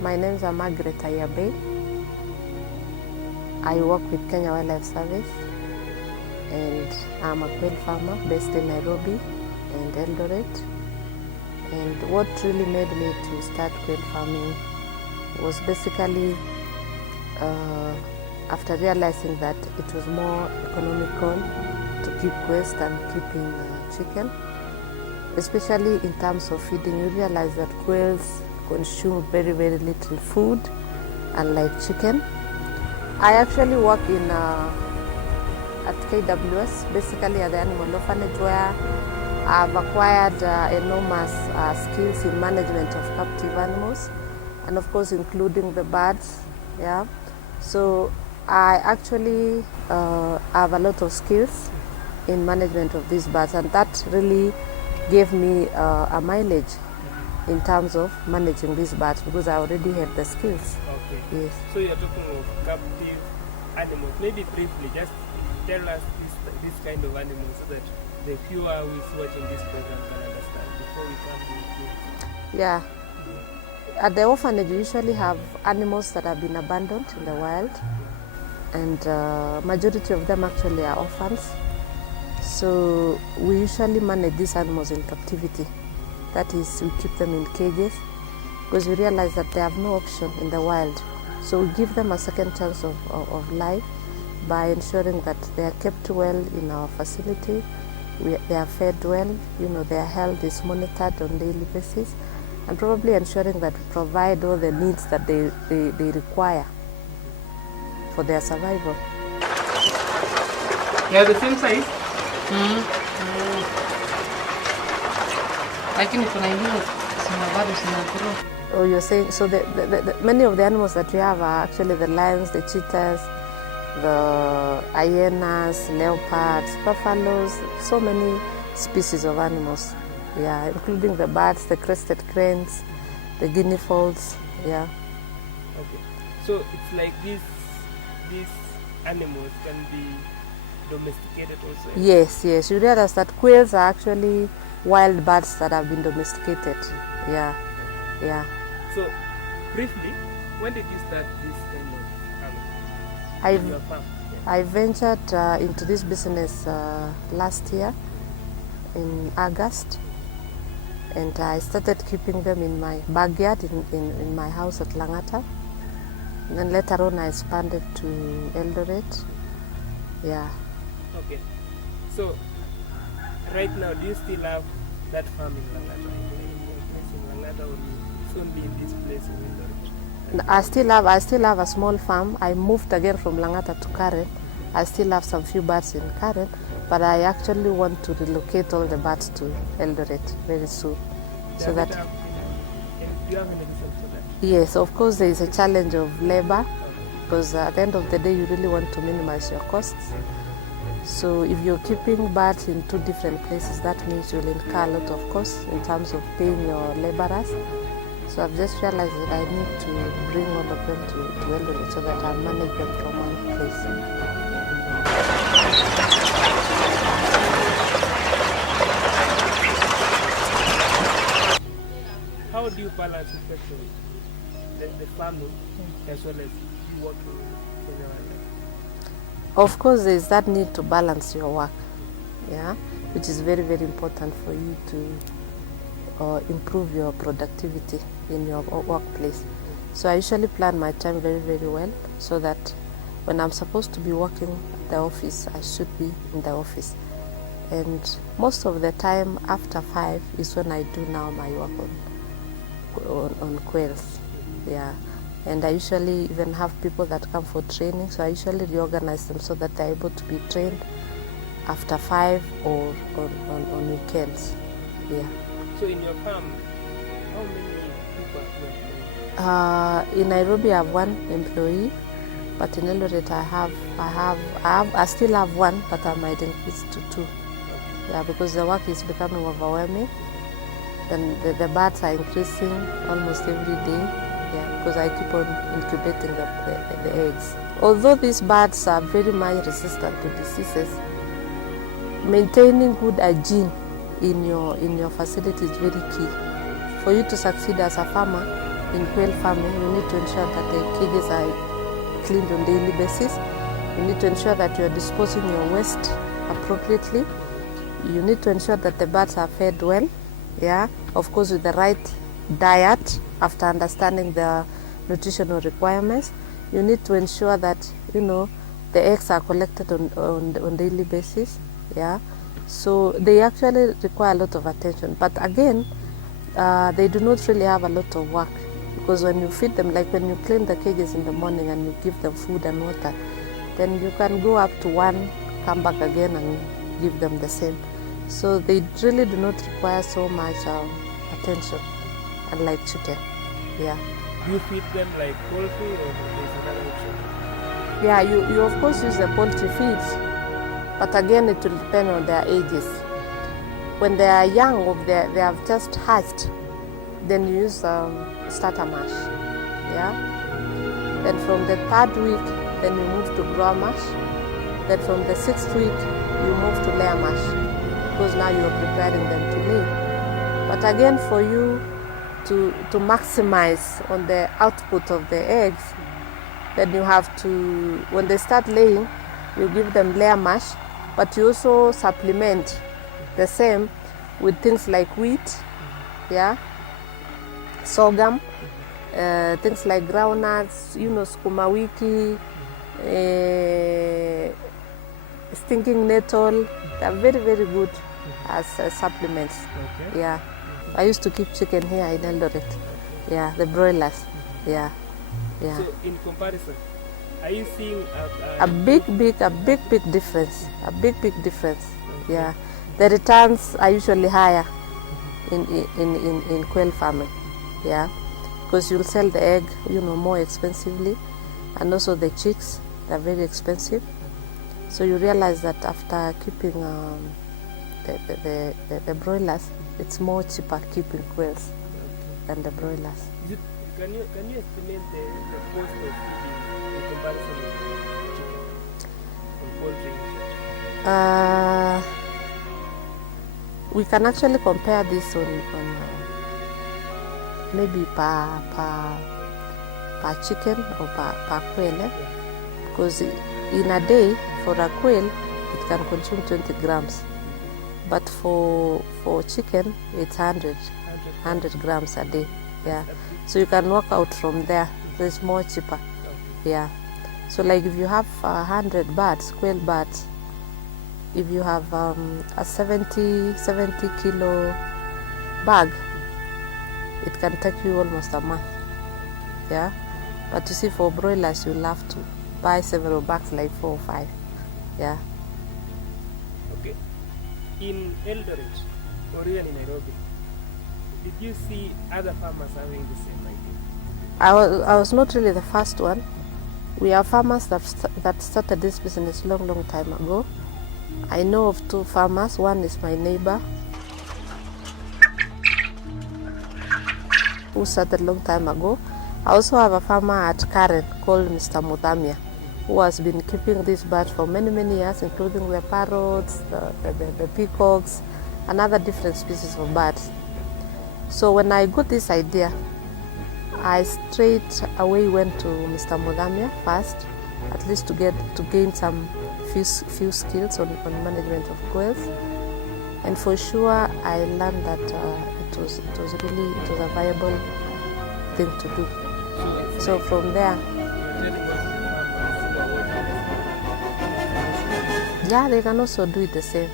My name is Margaret Ayabe. I work with Kenya Wildlife Service and I'm a quail farmer based in Nairobi and Eldoret. And what really made me to start quail farming was basically after realizing that it was more economical to keep quails than keeping chicken, especially in terms of feeding. You realize that quails consume very, very little food, unlike chicken. I actually work at KWS, basically at the animal orphanage, where I've acquired enormous skills in management of captive animals, and of course including the birds. Yeah, so I actually have a lot of skills in management of these birds, and that really gave me a mileage in terms of managing these birds because I already had the skills. Okay. Yes. So you're talking of captive animals. Maybe briefly, just tell us this kind of animals so that the viewer who is watching this program can understand before we come to it. Yeah. At the orphanage, we usually have animals that have been abandoned in the wild, and majority of them actually are orphans. So we usually manage these animals in captivity. That is, we keep them in cages because we realize that they have no option in the wild. So we give them a second chance of life by ensuring that they are kept well in our facility. They are fed well, their health is monitored on a daily basis, and probably ensuring that we provide all the needs that they require for their survival. They are the same size? Lakini kuna ingine sina bado sina. Oh, you're saying, so many of the animals that we have are actually the lions, the cheetahs, the hyenas, leopards, buffaloes, so many species of animals, yeah, including the birds, the crested cranes, the guinea fowls, yeah. Okay, so it's like these animals can be domesticated also? Yes, you realize that quails are actually wild birds that have been domesticated, yeah. So, briefly, when did you start this kind of farm? I ventured into this business last year in August, and I started keeping them in my backyard in my house at Langata. And then later on I expanded to Eldoret. Yeah. Okay. So right now, do you still have that farm in Langata? In Langata, or you only in this place in Eldoret? I still have a small farm. I moved again from Langata to Karen. I still have some few birds in Karen, but I actually want to relocate all the birds to Eldoret very soon. Do you have any reason for that? Yes, of course there is a challenge of labor, because at the end of the day you really want to minimize your costs. So if you're keeping birds in two different places, that means you'll incur a lot of costs in terms of paying your laborers. So I've just realized that I need to bring all of them to Eldoret so that I manage them from one place. How do you balance effectively the farming as well as you working in your life? Of course, there is that need to balance your work, yeah, which is very, very important for you to improve your productivity in your workplace. So I usually plan my time very, very well so that when I'm supposed to be working at the office, I should be in the office. And most of the time after 5 is when I do now my work on quails, yeah. And I usually even have people that come for training, so I usually reorganize them so that they're able to be trained after 5 or on weekends, yeah. So in your farm, how many people are you? In Nairobi I have 1 employee, but in Eldoret I still have 1, but I might increase to 2. Yeah, because the work is becoming overwhelming. Then the birds are increasing almost every day. Yeah, because I keep on incubating the eggs. Although these birds are very much resistant to diseases, maintaining good hygiene in your facility is very key for you to succeed as a farmer in quail farming, you need to ensure that the cages are cleaned on daily basis. You need to ensure that you are disposing your waste appropriately. You need to ensure that the birds are fed well, yeah, of course with the right diet after understanding the nutritional requirements. You need to ensure that, you know, the eggs are collected on daily basis, yeah. So they actually require a lot of attention, but again, they do not really have a lot of work, because when you feed them, like when you clean the cages in the morning and you give them food and water, then you can go up to one, come back again and give them the same. So they really do not require so much attention, unlike chicken, yeah. Do you feed them like poultry or there's another option? Yeah, you of course use the poultry feeds, but again it will depend on their ages. When they are young or they have just hatched, then you use starter mash, yeah. Then from the 3rd week, then you move to grower mash. Then from the 6th week, you move to layer mash, because now you are preparing them to lay. But again, for you to maximize on the output of the eggs, then you have to, when they start laying, you give them layer mash, but you also supplement the same with things like wheat, yeah, sorghum, things like groundnuts, you know, skuma wiki, stinking nettle. They are very, very good as supplements. Okay. Yeah, I used to keep chicken here in Eldoret. Yeah, the broilers. Yeah, yeah. So in comparison, are you seeing A big difference. A big difference. Yeah, the returns are usually higher in quail farming. Yeah, because you'll sell the egg, you know, more expensively, and also the chicks, they're very expensive. So you realize that after keeping the broilers, it's more cheaper keeping quails than the broilers. Can you estimate the cost of feeding in comparison with chicken and poultry? We can actually compare this on maybe per chicken or per quail, because in a day for a quail it can consume 20 grams, but for chicken it's 100 grams a day. Yeah, so you can work out from there. So it's more cheaper. Yeah, so like if you have 100 birds, quail birds, if you have a 70 kilo bag, it can take you almost a month. Yeah, but you see, for broilers you'll have to buy several bags, like 4 or 5. Yeah. Okay. In Eldoret or even in Nairobi, did you see other farmers having the same idea? I was not really the first one. We are farmers that started this business long time ago. I know of 2 farmers. One is my neighbor, who started long time ago. I also have a farmer at Karen called Mr. Mudhamia, who has been keeping these birds for many years, including the parrots, the peacocks, and other different species of birds. So when I got this idea, I straight away went to Mr. Mudhamia first, at least to gain some few skills on management of quails, and for sure I learned that it was a viable thing to do. So from there, yeah, they can also do it the same.